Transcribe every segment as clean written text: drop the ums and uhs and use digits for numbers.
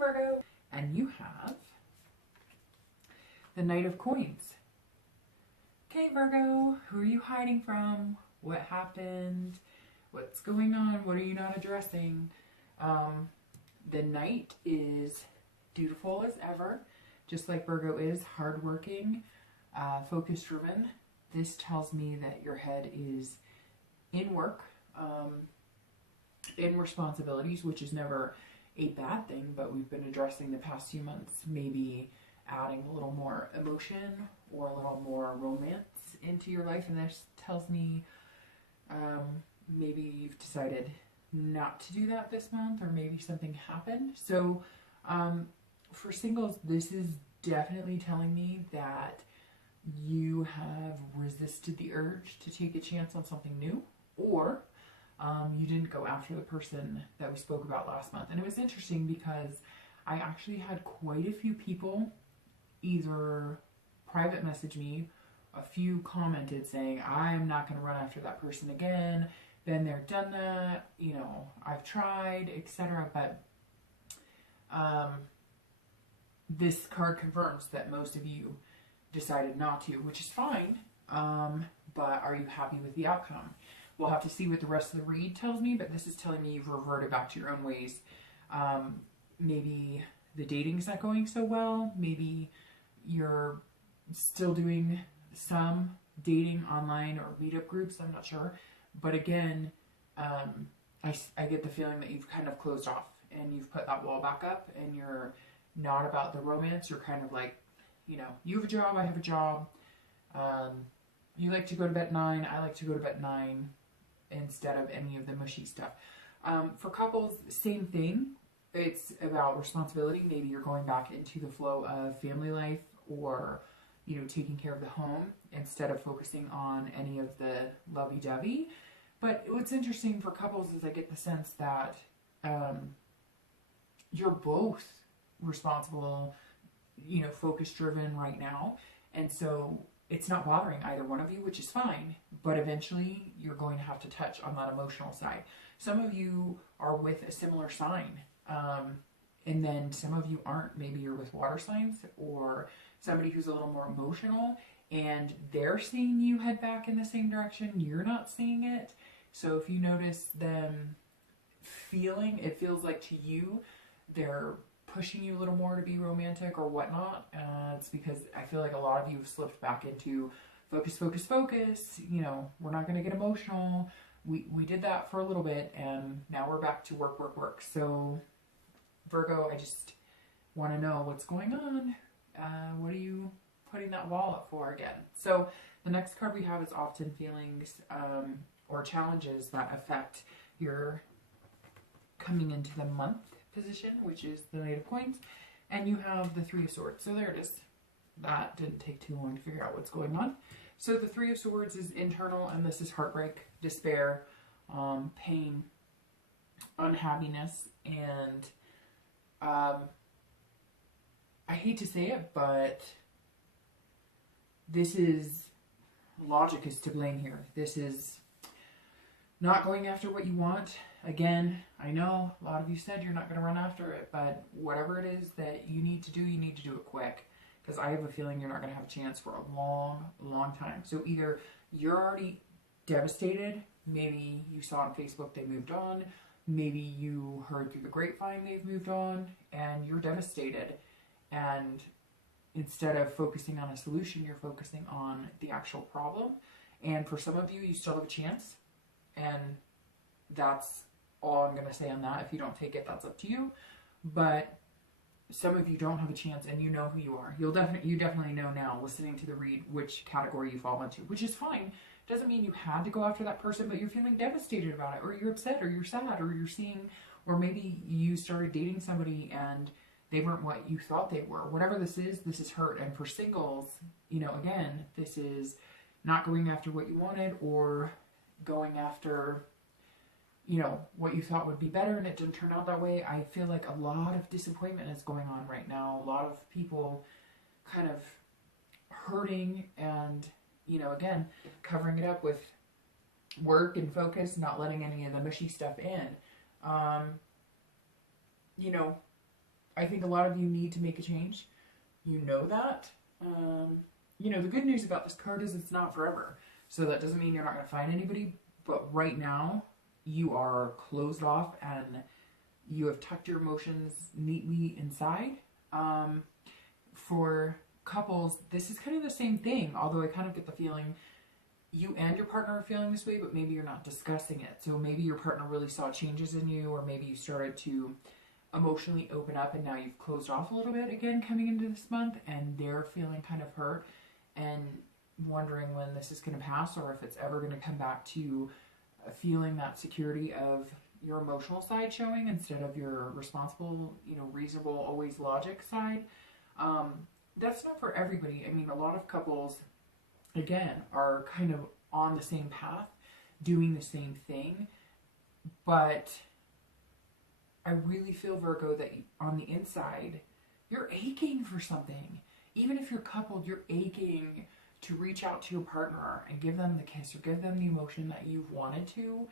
Virgo. And you have the Knight of Coins. Okay, Virgo, who are you hiding from? What happened? What's going on? What are you not addressing? The Knight is dutiful as ever, just like Virgo is, hardworking, focus-driven. This tells me that your head is in work, in responsibilities, which is never a bad thing, but we've been addressing the past few months, maybe adding a little more emotion or a little more romance into your life. And this tells me maybe you've decided not to do that this month, or maybe something happened. So for singles, this is definitely telling me that you have resisted the urge to take a chance on something new, or you didn't go after the person that we spoke about last month. And it was interesting because I actually had quite a few people either private message me, a few commented saying, I'm not going to run after that person again, been there, done that, you know, I've tried, etc. But this card confirms that most of you decided not to, which is fine, but are you happy with the outcome? We'll have to see what the rest of the read tells me, but this is telling me you've reverted back to your own ways. Maybe the dating's not going so well, maybe you're still doing some dating online or meetup groups, I'm not sure. But again, I get the feeling that you've kind of closed off and you've put that wall back up and you're not about the romance. You're kind of like, you know, you have a job, I have a job. You like to go to bed at 9, I like to go to bed at 9, instead of any of the mushy stuff. For couples, same thing. It's about responsibility. Maybe you're going back into the flow of family life, or, you know, taking care of the home instead of focusing on any of the lovey-dovey. But what's interesting for couples is I get the sense that you're both responsible, you know, focus-driven right now. And so it's not bothering either one of you, which is fine. But eventually you're going to have to touch on that emotional side. Some of you are with a similar sign. And then some of you aren't. Maybe you're with water signs, or somebody who's a little more emotional, and they're seeing you head back in the same direction. You're not seeing it. So if you notice them feeling, it feels like to you, they're pushing you a little more to be romantic or whatnot. It's because I feel like a lot of you have slipped back into focus, focus, focus. You know, we're not going to get emotional. We did that for a little bit, and now we're back to work, work, work. So Virgo, I just want to know what's going on. What are you putting that wall up for again? So the next card we have is often feelings or challenges that affect your coming into the month position, which is the Knight of Coins, and you have the Three of Swords. So there it is. That didn't take too long to figure out what's going on. So the Three of Swords is internal, and this is heartbreak, despair, pain, unhappiness, and I hate to say it, but this is, logic is to blame here. This is not going after what you want. Again, I know a lot of you said you're not going to run after it, but whatever it is that you need to do it quick. Because I have a feeling you're not going to have a chance for a long, long time. So either you're already devastated, maybe you saw on Facebook they moved on, maybe you heard through the grapevine they've moved on, and you're devastated. And instead of focusing on a solution, you're focusing on the actual problem. And for some of you, you still have a chance. And that's all I'm going to say on that. If you don't take it, that's up to you. But some of you don't have a chance, and you know who you are. You definitely know now, listening to the read, which category you fall into, which is fine. Doesn't mean you had to go after that person, but you're feeling devastated about it, or you're upset, or you're sad, or you're seeing, or maybe you started dating somebody and they weren't what you thought they were. Whatever this is hurt. And for singles, you know, again, this is not going after what you wanted, or going after, you know, what you thought would be better and it didn't turn out that way. I feel like a lot of disappointment is going on right now. A lot of people kind of hurting and, you know, again, covering it up with work and focus, not letting any of the mushy stuff in. You know, I think a lot of you need to make a change. You know that. You know, the good news about this card is it's not forever. So that doesn't mean you're not going to find anybody. But right now, you are closed off and you have tucked your emotions neatly inside. For couples, this is kind of the same thing. Although I kind of get the feeling you and your partner are feeling this way, but maybe you're not discussing it. So maybe your partner really saw changes in you, or maybe you started to emotionally open up and now you've closed off a little bit again coming into this month, and they're feeling kind of hurt and wondering when this is going to pass, or if it's ever going to come back to feeling that security of your emotional side showing instead of your responsible, you know, reasonable, always logic side. That's not for everybody. I mean, a lot of couples, again, are kind of on the same path, doing the same thing, but I really feel, Virgo, that on the inside, you're aching for something. Even if you're coupled, you're aching to reach out to your partner and give them the kiss or give them the emotion that you've wanted to,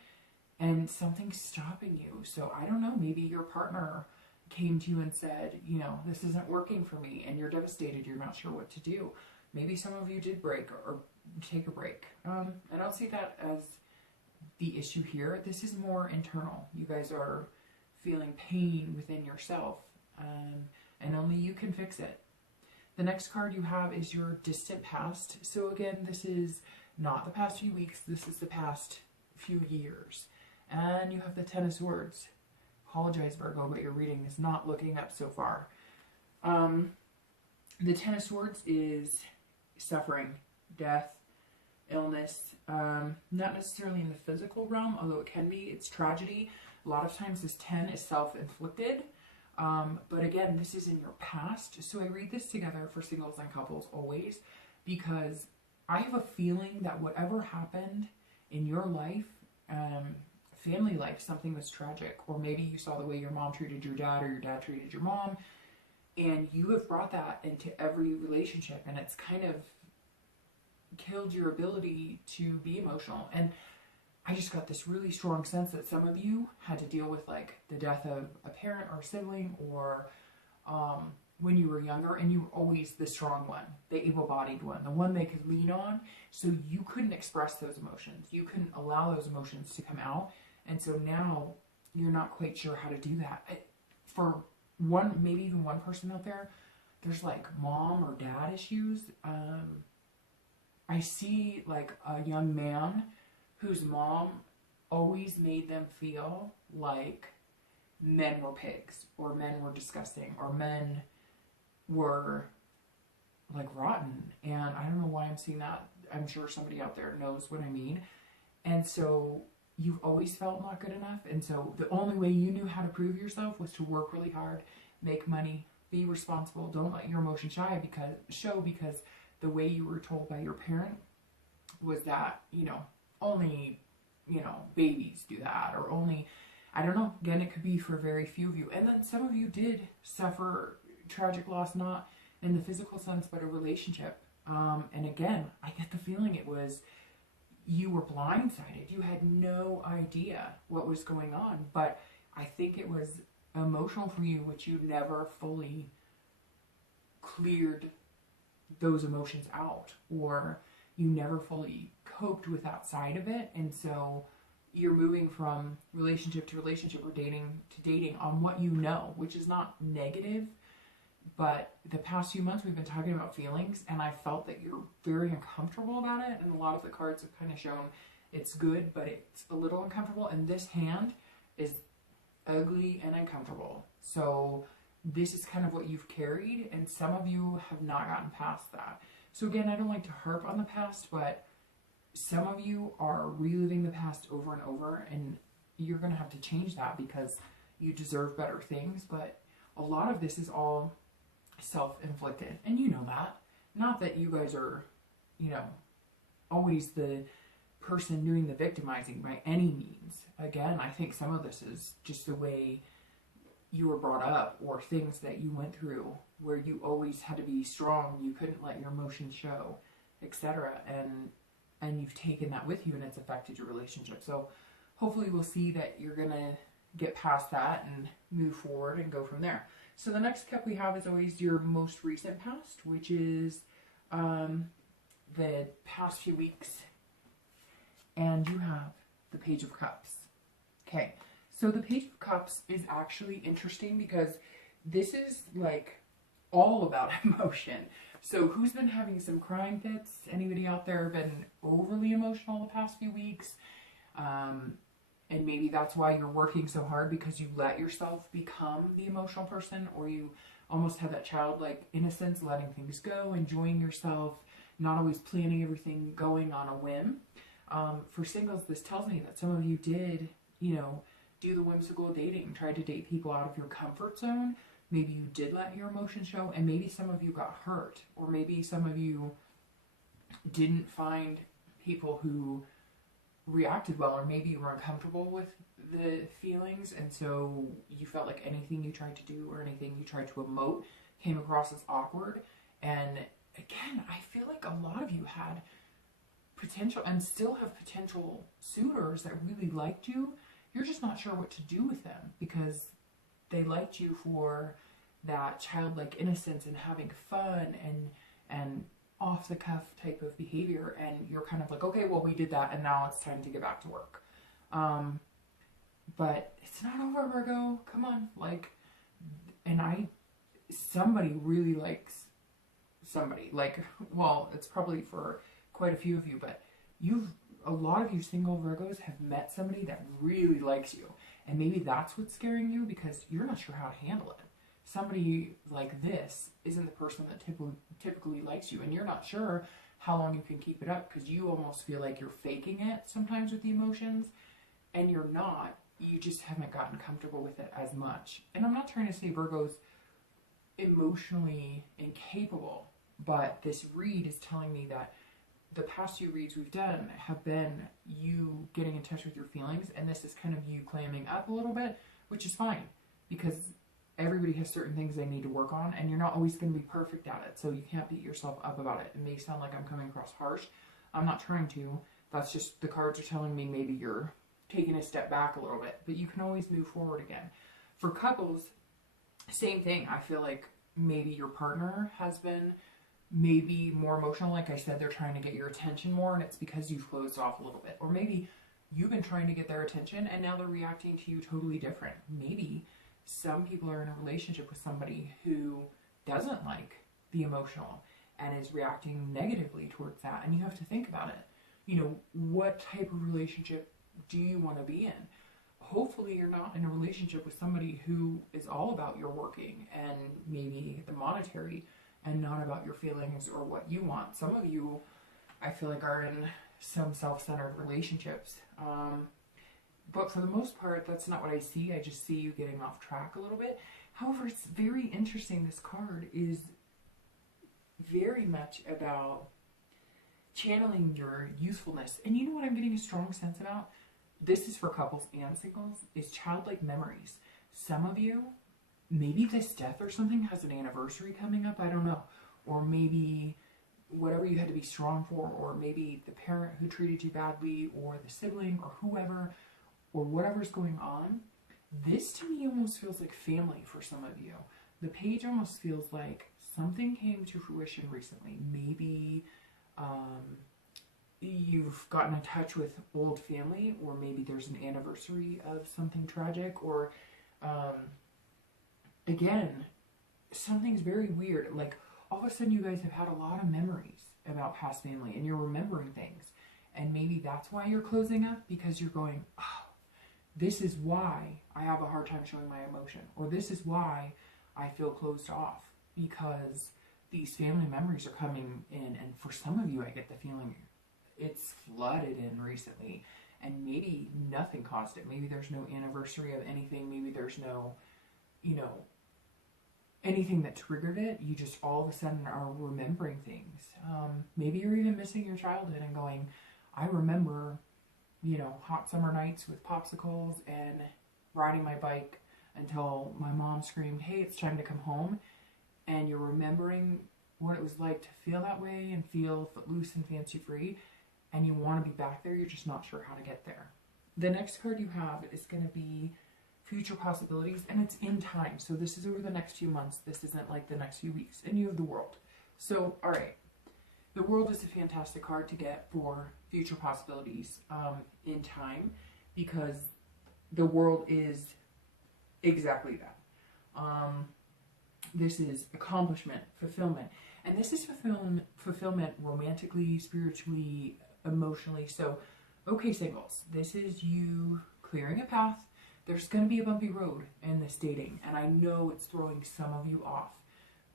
and something's stopping you. So I don't know, maybe your partner came to you and said, you know, this isn't working for me, and you're devastated, you're not sure what to do. Maybe some of you did break or take a break. I don't see that as the issue here. This is more internal. You guys are feeling pain within yourself, and only you can fix it. The next card you have is your distant past. So again, this is not the past few weeks, this is the past few years. And you have the Ten of Swords. Apologize, Virgo, but your reading is not looking up so far. The Ten of Swords is suffering, death, illness, not necessarily in the physical realm, although it can be. It's tragedy. A lot of times this 10 is self-inflicted. But again, this is in your past. So I read this together for singles and couples always, because I have a feeling that whatever happened in your life, family life, something was tragic, or maybe you saw the way your mom treated your dad or your dad treated your mom, and you have brought that into every relationship, and it's kind of killed your ability to be emotional. And I just got this really strong sense that some of you had to deal with like the death of a parent or a sibling, or when you were younger, and you were always the strong one, the able-bodied one, the one they could lean on. So you couldn't express those emotions. You couldn't allow those emotions to come out. And so now you're not quite sure how to do that. For one, maybe even one person out there, there's like mom or dad issues. I see like a young man whose mom always made them feel like men were pigs, or men were disgusting, or men were like rotten. And I don't know why I'm seeing that. I'm sure somebody out there knows what I mean. And so you've always felt not good enough. And so the only way you knew how to prove yourself was to work really hard, make money, be responsible, don't let your emotions show, because the way you were told by your parent was that, you know, only, you know, babies do that, or only, I don't know, again, it could be for very few of you. And then some of you did suffer tragic loss, not in the physical sense, but a relationship. And again, I get the feeling it was, you were blindsided. You had no idea what was going on, but I think it was emotional for you, which you never fully cleared those emotions out, or you never fully coped with that side of it. And so you're moving from relationship to relationship, or dating to dating on what you know, which is not negative. But the past few months we've been talking about feelings, and I felt that you're very uncomfortable about it. And a lot of the cards have kind of shown it's good, but it's a little uncomfortable. And this hand is ugly and uncomfortable. So this is kind of what you've carried, and some of you have not gotten past that. So again, I don't like to harp on the past, but some of you are reliving the past over and over, and you're going to have to change that because you deserve better things. But a lot of this is all self-inflicted, and you know that. Not that you guys are, you know, always the person doing the victimizing by any means. Again, I think some of this is just the way you were brought up, or things that you went through where you always had to be strong, you couldn't let your emotions show, etc. And you've taken that with you, and it's affected your relationship. So hopefully we'll see that you're gonna get past that and move forward and go from there. So the next cup we have is always your most recent past, which is the past few weeks. And you have the Page of Cups. Okay, so the Page of Cups is actually interesting because this is like all about emotion. So who's been having some crying fits? Anybody out there been overly emotional the past few weeks? And maybe that's why you're working so hard, because you let yourself become the emotional person, or you almost have that childlike innocence, letting things go, enjoying yourself, not always planning everything, going on a whim. For singles, this tells me that some of you did, you know, do the whimsical dating, tried to date people out of your comfort zone. Maybe you did let your emotions show, and maybe some of you got hurt, or maybe some of you didn't find people who reacted well, or maybe you were uncomfortable with the feelings, and so you felt like anything you tried to do or anything you tried to emote came across as awkward. And again, I feel like a lot of you had potential and still have potential suitors that really liked you. You're just not sure what to do with them because they liked you for that childlike innocence and having fun and off the cuff type of behavior, and you're kind of like, okay, well, we did that and now it's time to get back to work. But it's not over, Virgo. Come on. Like, and somebody really likes somebody. Like, well, it's probably for quite a few of you, but a lot of you single Virgos have met somebody that really likes you. And maybe that's what's scaring you, because you're not sure how to handle it. Somebody like this isn't the person that typically likes you, and you're not sure how long you can keep it up, because you almost feel like you're faking it sometimes with the emotions, and you're not. You just haven't gotten comfortable with it as much. And I'm not trying to say Virgo's emotionally incapable, but this read is telling me that the past few reads we've done have been you getting in touch with your feelings, and this is kind of you clamming up a little bit, which is fine, because everybody has certain things they need to work on, and you're not always going to be perfect at it, so you can't beat yourself up about it. It may sound like I'm coming across harsh. I'm not trying to. That's just the cards are telling me maybe you're taking a step back a little bit, but you can always move forward again. For couples, same thing. I feel like maybe your partner has been maybe more emotional. Like I said, they're trying to get your attention more, and it's because you've closed off a little bit. Or maybe you've been trying to get their attention, and now they're reacting to you totally different. Maybe some people are in a relationship with somebody who doesn't like the emotional and is reacting negatively towards that, and you have to think about it. You know, what type of relationship do you want to be in? Hopefully you're not in a relationship with somebody who is all about your working and maybe the monetary, and not about your feelings or what you want. Some of you, I feel like, are in some self-centered relationships. But for the most part, that's not what I see. I just see you getting off track a little bit. However, it's very interesting. This card is very much about channeling your youthfulness. And you know what I'm getting a strong sense about? This is for couples and singles, is childlike memories. Some of you, maybe this death or something has an anniversary coming up, I don't know. Or maybe whatever you had to be strong for, or maybe the parent who treated you badly, or the sibling, or whoever, or whatever's going on. This to me almost feels like family for some of you. The page almost feels like something came to fruition recently. Maybe you've gotten in touch with old family, or maybe there's an anniversary of something tragic, or again, something's very weird. Like all of a sudden you guys have had a lot of memories about past family, and you're remembering things, and maybe that's why you're closing up, because you're going, oh, this is why I have a hard time showing my emotion, or this is why I feel closed off, because these family memories are coming in. And for some of you, I get the feeling it's flooded in recently, and maybe nothing caused it. Maybe there's no anniversary of anything. Maybe there's no, you know, anything that triggered it. You just all of a sudden are remembering things. Maybe you're even missing your childhood and going, I remember, you know, hot summer nights with popsicles and riding my bike until my mom screamed, hey, it's time to come home. And you're remembering what it was like to feel that way and feel loose and fancy free. And you want to be back there. You're just not sure how to get there. The next card you have is going to be future possibilities, and it's in time. So this is over the next few months. This isn't like the next few weeks. And you have the World. So, all right. The World is a fantastic card to get for future possibilities in time, because the World is exactly that. This is accomplishment, fulfillment. And this is fulfillment romantically, spiritually, emotionally. So, okay, singles, this is you clearing a path. There's going to be a bumpy road in this dating, and I know it's throwing some of you off,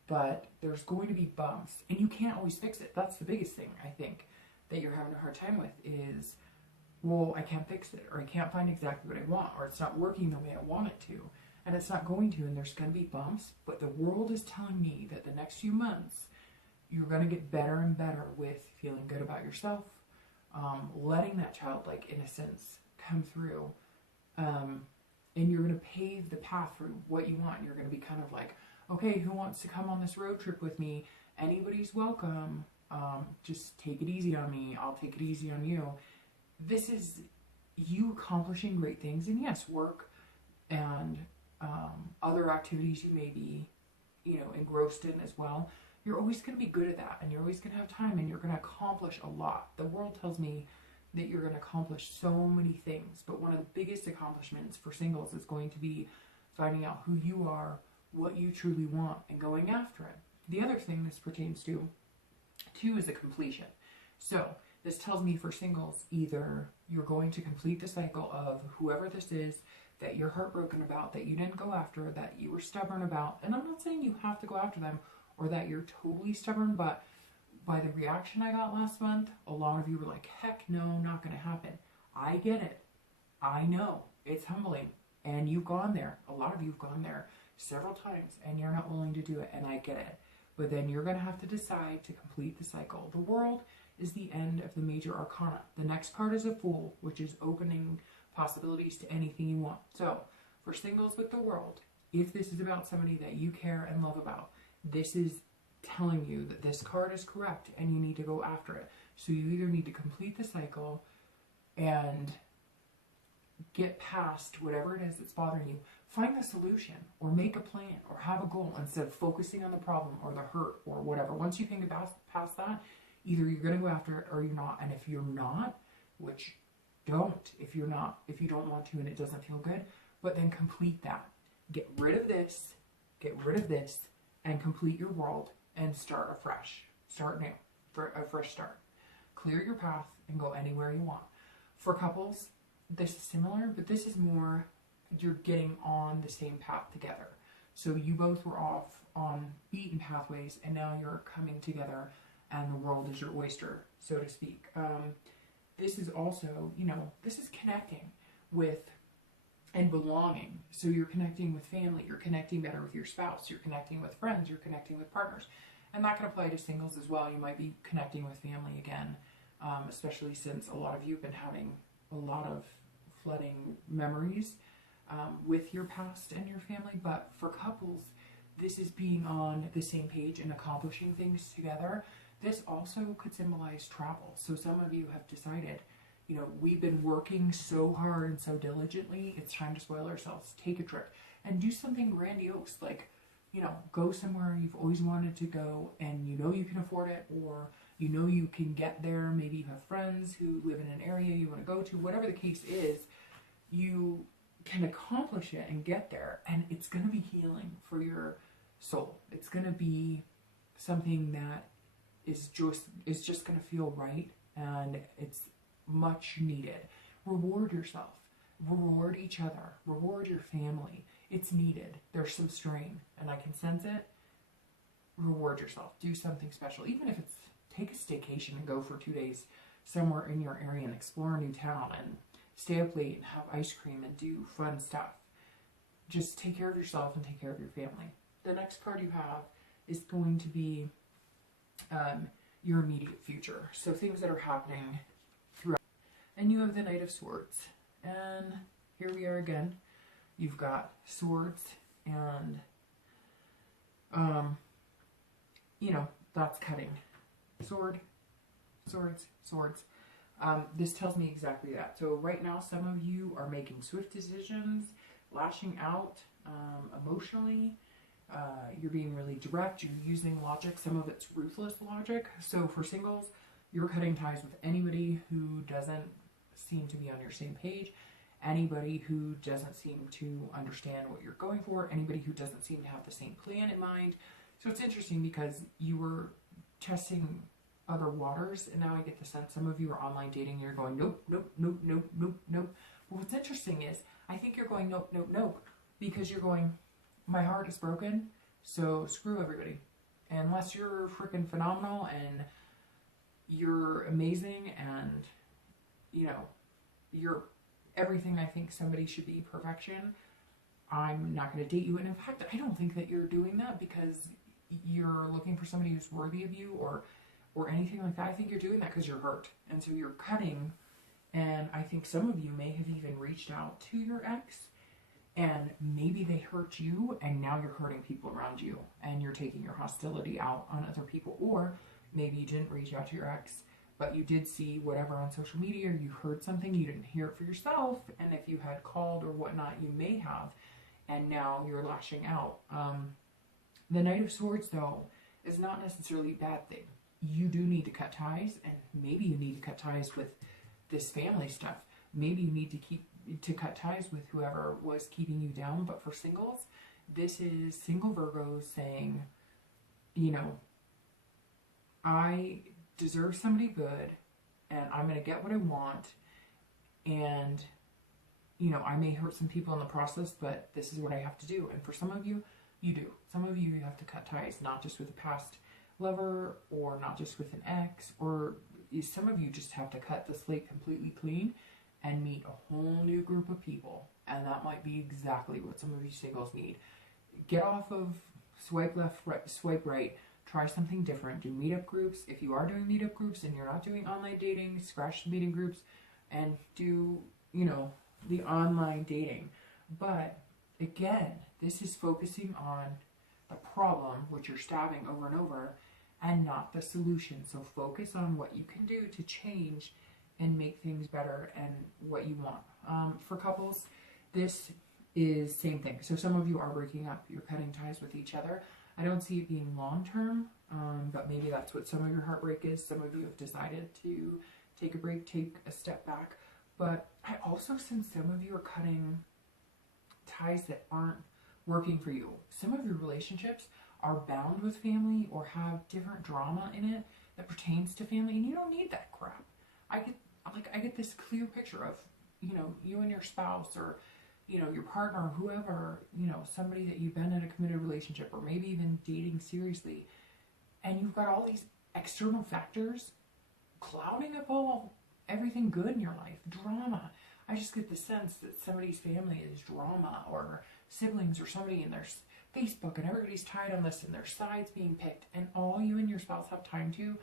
but there's going to be bumps, and you can't always fix it. That's the biggest thing, I think, that you're having a hard time with is, well, I can't fix it, or I can't find exactly what I want, or it's not working the way I want it to, and it's not going to, and there's going to be bumps, but the World is telling me that the next few months, you're going to get better and better with feeling good about yourself, letting that childlike innocence come through, and you're going to pave the path for what you want. You're going to be kind of like, okay, who wants to come on this road trip with me? Anybody's welcome. Just take it easy on me. I'll take it easy on you. This is you accomplishing great things. And yes, work and other activities you may be, engrossed in as well. You're always going to be good at that. And you're always going to have time. And you're going to accomplish a lot. The World tells me that you're going to accomplish so many things. But one of the biggest accomplishments for singles is going to be finding out who you are, what you truly want, and going after it. The other thing this pertains to, too, is the completion. So this tells me for singles, either you're going to complete the cycle of whoever this is that you're heartbroken about, that you didn't go after, that you were stubborn about. And I'm not saying you have to go after them or that you're totally stubborn, but by the reaction I got last month, a lot of you were like, heck no, not going to happen. I get it. I know. It's humbling. And you've gone there. A lot of you have gone there several times, and you're not willing to do it, and I get it. But then you're going to have to decide to complete the cycle. The World is the end of the major arcana. The next card is a Fool, which is opening possibilities to anything you want. So, for singles with the World, if this is about somebody that you care and love about, this is telling you that this card is correct and you need to go after it. So you either need to complete the cycle and get past whatever it is that's bothering you, find the solution, or make a plan, or have a goal instead of focusing on the problem or the hurt or whatever. Once you can get past that, either you're going to go after it or you're not. And if you're not, which don't, if you don't want to and it doesn't feel good, but then complete that. Get rid of this, and complete your World and start afresh. Start new, for a fresh start. Clear your path and go anywhere you want. For couples, this is similar, but this is more you're getting on the same path together. So you both were off on beaten pathways, and now you're coming together, and the world is your oyster, so to speak. This is also, this is connecting with and belonging. So you're connecting with family, you're connecting better with your spouse, you're connecting with friends, you're connecting with partners. And that can apply to singles as well. You might be connecting with family again, especially since a lot of you have been having a lot of flooding memories with your past and your family. But for couples, this is being on the same page and accomplishing things together. This also could symbolize travel. So some of you have decided, we've been working so hard and so diligently, it's time to spoil ourselves. Take a trip and do something grandiose, like, go somewhere you've always wanted to go and you can afford it, or you can get there. Maybe you have friends who live in an area you want to go to. Whatever the case is, you can accomplish it and get there, and it's going to be healing for your soul. It's going to be something that is just going to feel right, and it's much needed. Reward yourself, reward each other, reward your family. It's needed. There's some strain, and I can sense it. Reward yourself. Do something special, even if it's take a staycation and go for 2 days somewhere in your area and explore a new town and stay up late and have ice cream and do fun stuff. Just take care of yourself and take care of your family. The next card you have is going to be your immediate future. So things that are happening throughout. And you have the Knight of Swords. And here we are again. You've got swords and, that's cutting. Sword, swords, swords. This tells me exactly that. So right now, some of you are making swift decisions, lashing out emotionally. You're being really direct. You're using logic. Some of it's ruthless logic. So for singles, you're cutting ties with anybody who doesn't seem to be on your same page, anybody who doesn't seem to understand what you're going for, anybody who doesn't seem to have the same plan in mind. So it's interesting because you were testing other waters, and now I get the sense some of you are online dating and you're going, nope, nope, nope, nope, nope, nope. But what's interesting is I think you're going, nope, nope, nope, because you're going, my heart is broken, so screw everybody. Unless you're freaking phenomenal and you're amazing and, you know, you're everything I think somebody should be, perfection, I'm not going to date you. And in fact, I don't think that you're doing that because you're looking for somebody who's worthy of you or anything like that. I think you're doing that because you're hurt. And so you're cutting. And I think some of you may have even reached out to your ex and maybe they hurt you and now you're hurting people around you and you're taking your hostility out on other people. Or maybe you didn't reach out to your ex, but you did see whatever on social media, or you heard something, you didn't hear it for yourself. And if you had called or whatnot, you may have. And now you're lashing out. The Knight of Swords, though, is not necessarily a bad thing. You do need to cut ties, and maybe you need to cut ties with this family stuff. Maybe you need to cut ties with whoever was keeping you down. But for singles, this is single Virgos saying, you know, I deserve somebody good, and I'm going to get what I want, and, you know, I may hurt some people in the process, but this is what I have to do. And for some of you, you do. Some of you have to cut ties, not just with a past lover, or not just with an ex, or some of you just have to cut the slate completely clean and meet a whole new group of people. And that might be exactly what some of you singles need. Get off of swipe left, swipe right. Try something different. Do meetup groups. If you are doing meetup groups and you're not doing online dating, scratch the meeting groups and do, you know, the online dating. But again, this is focusing on the problem, which you're stabbing over and over, and not the solution. So focus on what you can do to change and make things better and what you want. For couples, this is same thing. So some of you are breaking up. You're cutting ties with each other. I don't see it being long-term, but maybe that's what some of your heartbreak is. Some of you have decided to take a break, take a step back. But I also sense some of you are cutting ties that aren't working for you. Some of your relationships are bound with family or have different drama in it that pertains to family, and you don't need that crap. I get this clear picture of, you know, you and your spouse, or, you know, your partner, or whoever, you know, somebody that you've been in a committed relationship or maybe even dating seriously, and you've got all these external factors clouding up everything good in your life. Drama. I just get the sense that somebody's family is drama, or siblings, or somebody in their Facebook, and everybody's tied on this and their sides being picked, and all you and your spouse have time to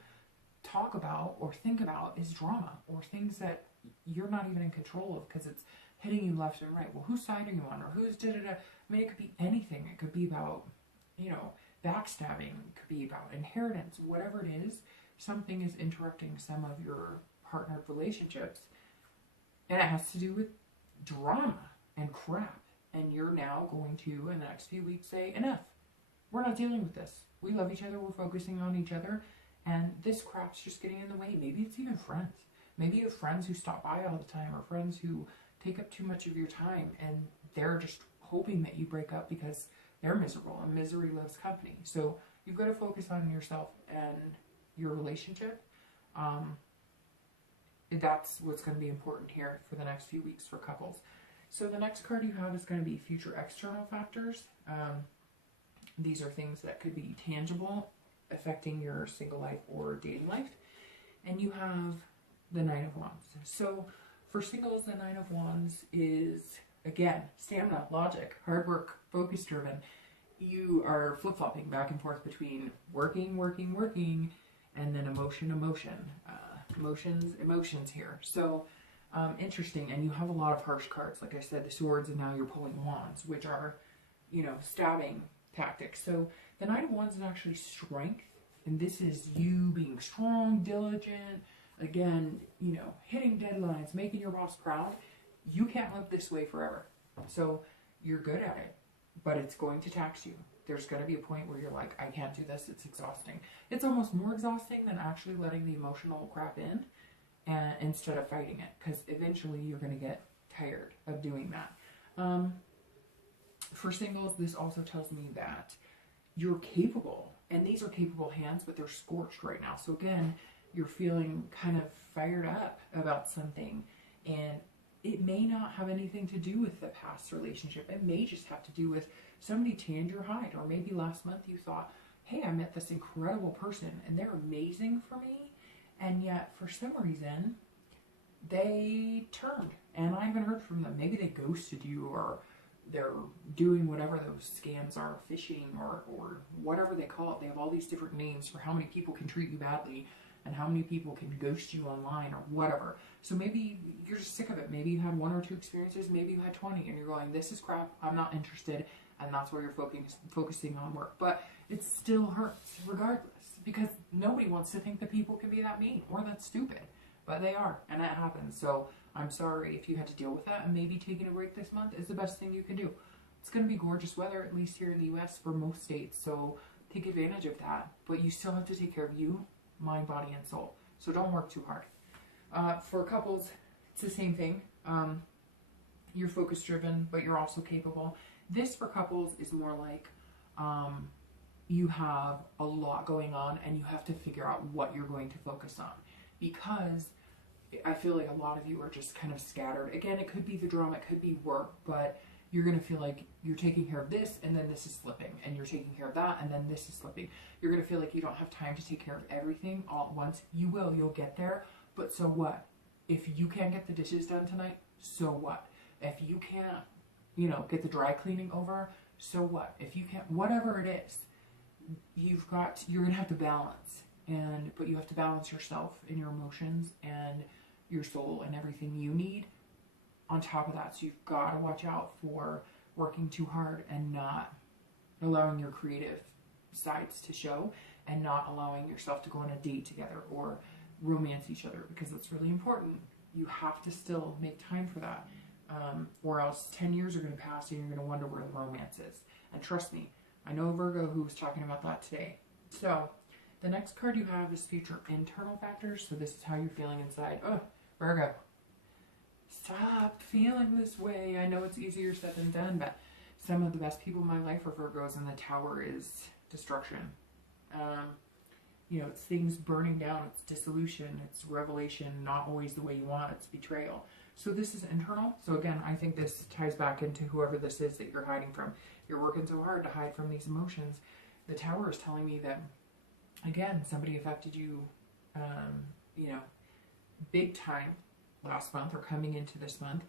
talk about or think about is drama or things that you're not even in control of because it's hitting you left and right. Well, whose side are you on, or who's da-da-da? I mean, it could be anything. It could be about, you know, backstabbing. It could be about inheritance. Whatever it is, something is interrupting some of your partnered relationships, and it has to do with drama and crap. And you're now going to, in the next few weeks, say, enough. We're not dealing with this. We love each other. We're focusing on each other. And this crap's just getting in the way. Maybe it's even friends. Maybe you have friends who stop by all the time, or friends who take up too much of your time, and they're just hoping that you break up because they're miserable, and misery loves company. So you've got to focus on yourself and your relationship. That's what's going to be important here for the next few weeks for couples. So the next card you have is going to be future external factors. These are things that could be tangible, affecting your single life or dating life. And you have the Nine of Wands. So for singles, the Nine of Wands is, again, stamina, logic, hard work, focus driven. You are flip-flopping back and forth between working, and then emotions here. So interesting. And you have a lot of harsh cards. Like I said, the swords, and now you're pulling wands, which are, you know, stabbing tactics. So the Nine of Wands is actually strength. And this is you being strong, diligent, again, you know, hitting deadlines, making your boss proud. You can't live this way forever. So you're good at it, but it's going to tax you. There's going to be a point where you're like, I can't do this. It's exhausting. It's almost more exhausting than actually letting the emotional crap in, and instead of fighting it, because eventually you're going to get tired of doing that. For singles, this also tells me that you're capable, and these are capable hands, but they're scorched right now. So again, you're feeling kind of fired up about something, and it may not have anything to do with the past relationship. It may just have to do with somebody tanned your hide, or maybe last month you thought, hey, I met this incredible person and they're amazing for me, and yet for some reason they turned and I haven't heard from them. Maybe they ghosted you, or they're doing whatever those scams are, phishing or whatever they call it. They have all these different names for how many people can treat you badly and how many people can ghost you online or whatever. So maybe you're just sick of it. Maybe you had 1 or 2 experiences, maybe you had 20, and you're going, this is crap, I'm not interested, and that's where you're focusing on work. But it still hurts regardless, because nobody wants to think that people can be that mean or that stupid, but they are, and that happens. So I'm sorry if you had to deal with that, and maybe taking a break this month is the best thing you can do. It's going to be gorgeous weather, at least here in the US, for most states, so take advantage of that. But you still have to take care of you, mind, body, and soul. So don't work too hard. For couples, it's the same thing. You're focus driven, but you're also capable. This for couples is more like you have a lot going on and you have to figure out what you're going to focus on, because I feel like a lot of you are just kind of scattered. Again, it could be the drama, it could be work, but you're going to feel like you're taking care of this and then this is slipping, and you're taking care of that and then this is slipping. You're going to feel like you don't have time to take care of everything all at once. You will, you'll get there, but so what? If you can't get the dishes done tonight, so what? If you can't, get the dry cleaning over, so what? If you can't, whatever it is, you're going to have to balance, but you have to balance yourself and your emotions and your soul and everything you need on top of that. So you've got to watch out for working too hard and not allowing your creative sides to show, and not allowing yourself to go on a date together or romance each other, because that's really important. You have to still make time for that, or else 10 years are going to pass and you're going to wonder where the romance is. And trust me, I know a Virgo who was talking about that today. So the next card you have is future internal factors. So this is how you're feeling inside. Oh, Virgo, stop feeling this way. I know it's easier said than done, but some of the best people in my life are Virgos, and the Tower is destruction. It's things burning down, it's dissolution, it's revelation, not always the way you want, it's betrayal. So this is internal. So again, I think this ties back into whoever this is that you're hiding from. You're working so hard to hide from these emotions. The Tower is telling me that, again, somebody affected you, big time last month or coming into this month,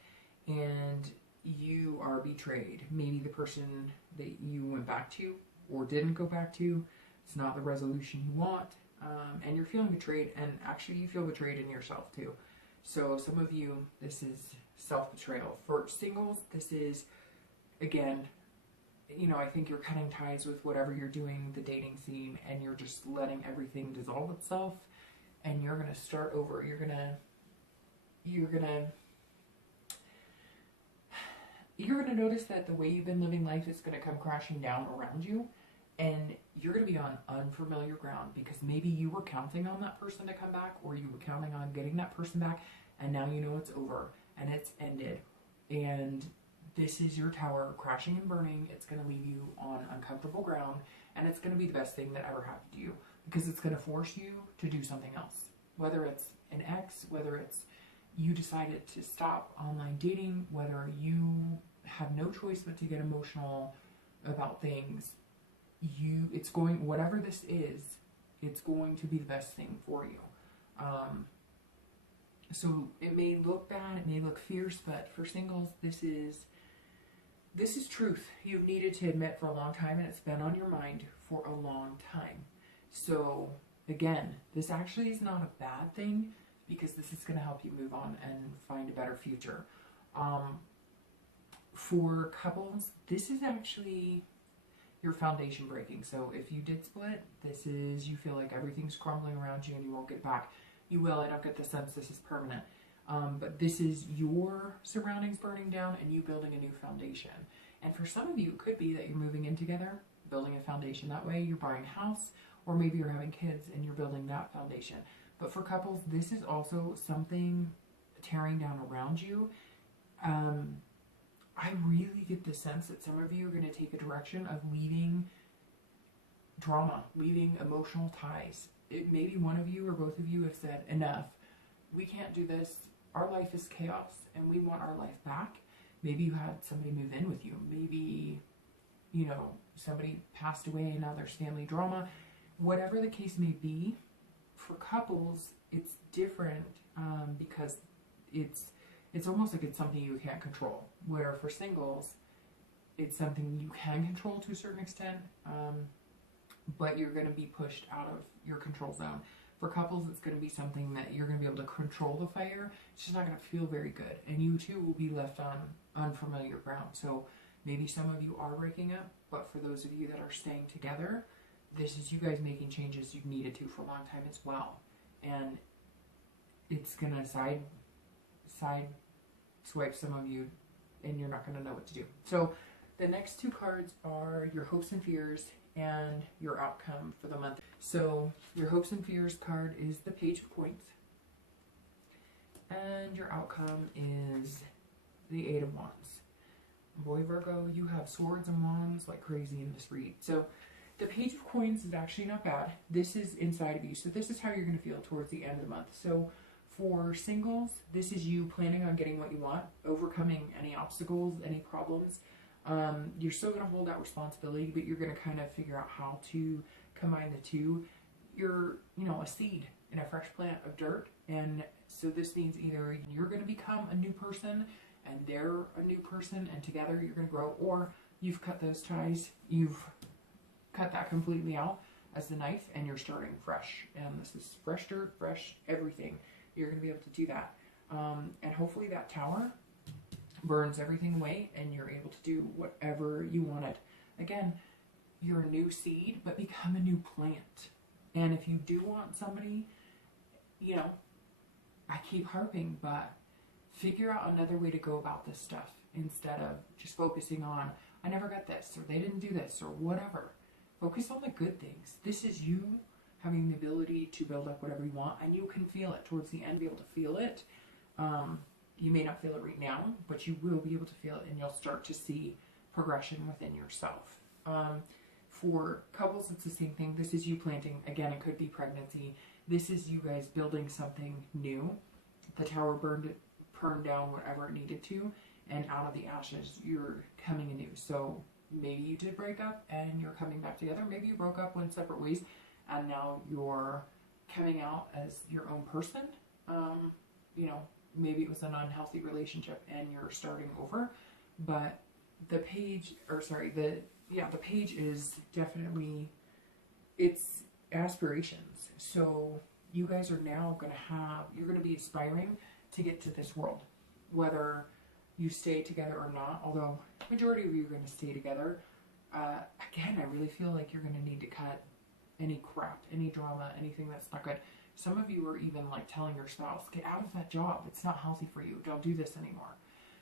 and you are betrayed. Maybe the person that you went back to or didn't go back to, it's not the resolution you want, and you're feeling betrayed, and actually you feel betrayed in yourself too. So some of you, this is self-betrayal. For singles, this is, again, I think you're cutting ties with whatever you're doing, the dating scene, and you're just letting everything dissolve itself, and you're going to start over. You're going to notice that the way you've been living life is going to come crashing down around you, and you're going to be on unfamiliar ground, because maybe you were counting on that person to come back, or you were counting on getting that person back, and now you know it's over and it's ended, and this is your Tower crashing and burning. It's going to leave you on uncomfortable ground, and it's going to be the best thing that ever happened to you, because it's going to force you to do something else, whether it's an ex, whether it's you decided to stop online dating, whether you have no choice but to get emotional about things. Whatever this is, it's going to be the best thing for you. So it may look bad, it may look fierce, but for singles, this is truth you've needed to admit for a long time, and it's been on your mind for a long time. So again, this actually is not a bad thing, because this is going to help you move on and find a better future. For couples, this is actually your foundation breaking. So if you did split, this is, you feel like everything's crumbling around you and you won't get it back. You will. I don't get the sense this is permanent. But this is your surroundings burning down and you building a new foundation. And for some of you, it could be that you're moving in together, building a foundation that way, you're buying a house, or maybe you're having kids and you're building that foundation. But for couples, this is also something tearing down around you. I really get the sense that some of you are going to take a direction of leaving drama, leaving emotional ties. Maybe one of you or both of you have said, enough, we can't do this, our life is chaos and we want our life back. Maybe you had somebody move in with you, maybe, you know, somebody passed away and now there's family drama. Whatever the case may be, for couples, it's different because it's almost like it's something you can't control. Where for singles, it's something you can control to a certain extent, but you're going to be pushed out of your control zone. For couples, it's going to be something that you're going to be able to control the fire. It's just not going to feel very good. And you too will be left on unfamiliar ground. So maybe some of you are breaking up, but for those of you that are staying together, this is you guys making changes you've needed to for a long time as well. And it's going to side swipe some of you and you're not going to know what to do. So the next two cards are your hopes and fears and your outcome for the month. So your hopes and fears card is the Page of Coins. And your outcome is the Eight of Wands. Boy, Virgo, you have swords and wands like crazy in this read. So the Page of Coins is actually not bad. This is inside of you. So this is how you're going to feel towards the end of the month. So for singles, this is you planning on getting what you want, overcoming any obstacles, any problems. You're still going to hold that responsibility, but you're going to kind of figure out how to combine the two. You're, you know, a seed in a fresh plant of dirt. And so this means either you're going to become a new person and they're a new person and together you're going to grow, or you've cut those ties, you've cut that completely out as the knife and you're starting fresh. And this is fresh dirt, fresh everything. You're going to be able to do that. And hopefully that tower burns everything away and you're able to do whatever you wanted. Again, you're a new seed, but become a new plant. And if you do want somebody, you know, I keep harping, but figure out another way to go about this stuff instead of just focusing on, I never got this, or they didn't do this, or whatever. Focus on the good things. This is you having the ability to build up whatever you want, and you can feel it towards the end, be able to feel it. You may not feel it right now, but you will be able to feel it, and you'll start to see progression within yourself. For couples, it's the same thing. This is you planting. Again, it could be pregnancy. This is you guys building something new. The tower burned down whatever it needed to, and out of the ashes, you're coming anew. So maybe you did break up and you're coming back together. Maybe you broke up, went separate ways, and now you're coming out as your own person. You know, maybe it was an unhealthy relationship and you're starting over. But the page, the page is definitely, it's aspirations. So you guys are now going to have, you're going to be aspiring to get to this world, whether you stay together or not, although majority of you are going to stay together. Again, I really feel like you're going to need to cut any crap, any drama, anything that's not good. Some of you are even like telling your spouse, get out of that job. It's not healthy for you. Don't do this anymore.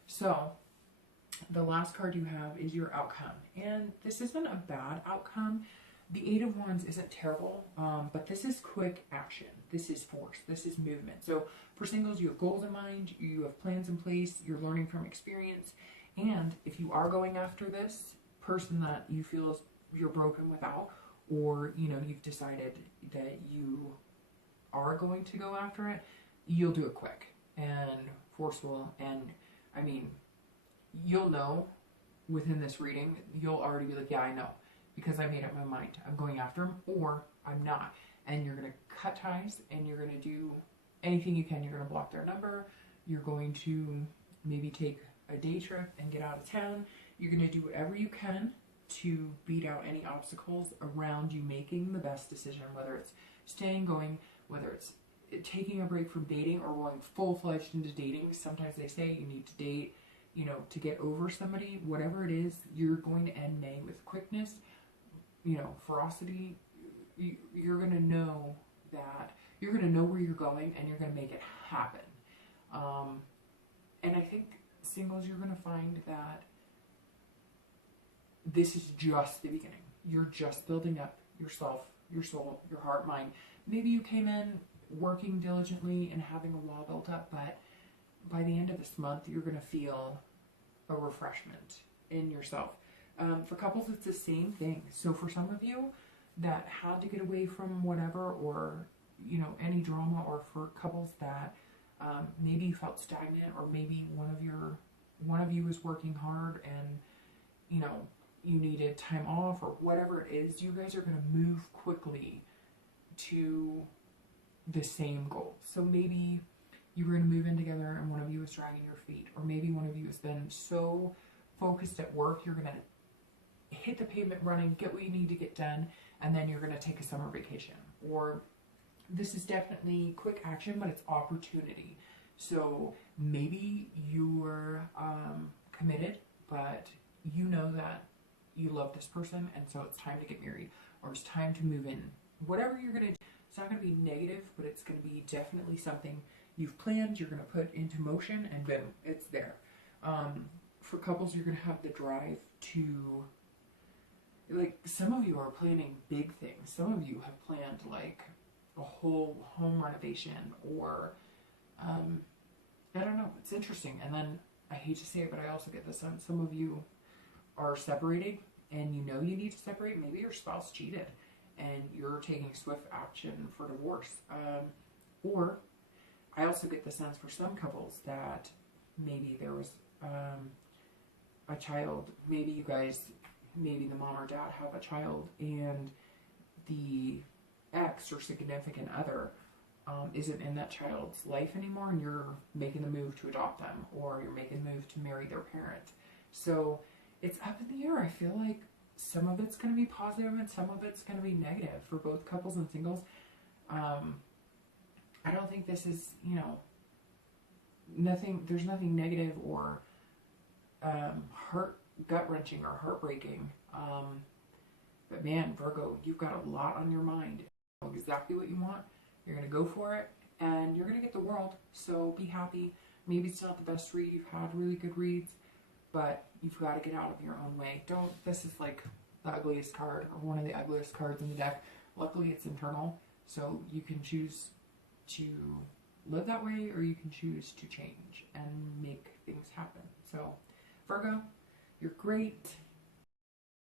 So the last card you have is your outcome. And this isn't a bad outcome. The Eight of Wands isn't terrible, but this is quick action. This is force. This is movement. So for singles, you have goals in mind. You have plans in place. You're learning from experience. And if you are going after this person that you feel you're broken without, or, you know, you've decided that you are going to go after it, you'll do it quick and forceful. And I mean, you'll know within this reading, you'll already be like, yeah, I know, because I made up my mind. I'm going after him or I'm not. And you're going to cut ties and you're going to do anything you can. You're going to block their number. You're going to maybe take a day trip and get out of town. You're going to do whatever you can to beat out any obstacles around you making the best decision, whether it's staying, going, whether it's taking a break from dating or going full-fledged into dating. Sometimes they say you need to date, you know, to get over somebody. Whatever it is, you're going to end May with quickness, you know, ferocity. You're going to know that, you're going to know where you're going and you're going to make it happen. And I think singles, you're going to find that this is just the beginning. You're just building up yourself, your soul, your heart, mind. Maybe you came in working diligently and having a wall built up, but by the end of this month, you're going to feel a refreshment in yourself. For couples, it's the same thing. So for some of you that had to get away from whatever, or, you know, any drama, or for couples that maybe you felt stagnant, or maybe one of you was working hard and, you know, you needed time off, or whatever it is, you guys are going to move quickly to the same goal. So maybe you were going to move in together and one of you is dragging your feet, or maybe one of you has been so focused at work, you're going to hit the pavement running, get what you need to get done, and then you're going to take a summer vacation. Or this is definitely quick action, but it's opportunity. So maybe you're committed, but you know that you love this person, and so it's time to get married, or it's time to move in. Whatever you're going to do, it's not going to be negative, but it's going to be definitely something you've planned, you're going to put into motion, and boom, it's there. For couples, you're going to have the drive to, like, some of you are planning big things. Some of you have planned, like, a whole home renovation, or, I don't know, it's interesting. And then, I hate to say it, but I also get this sense, some of you are separating, and you know you need to separate. Maybe your spouse cheated, and you're taking swift action for divorce. Or I also get the sense for some couples that maybe there was a child, maybe you guys, maybe the mom or dad have a child, and the ex or significant other isn't in that child's life anymore, and you're making the move to adopt them, or you're making the move to marry their parent. So it's up in the air. I feel like some of it's going to be positive and some of it's going to be negative for both couples and singles. I don't think this is, you know, there's nothing negative or gut-wrenching or heartbreaking. But man, Virgo, you've got a lot on your mind. You know exactly what you want. You're going to go for it, and you're going to get the world. So be happy. Maybe it's not the best read. You've had really good reads, but you've got to get out of your own way. This is like the ugliest card, or one of the ugliest cards in the deck. Luckily, it's internal, so you can choose to live that way, or you can choose to change and make things happen. So, Virgo, you're great.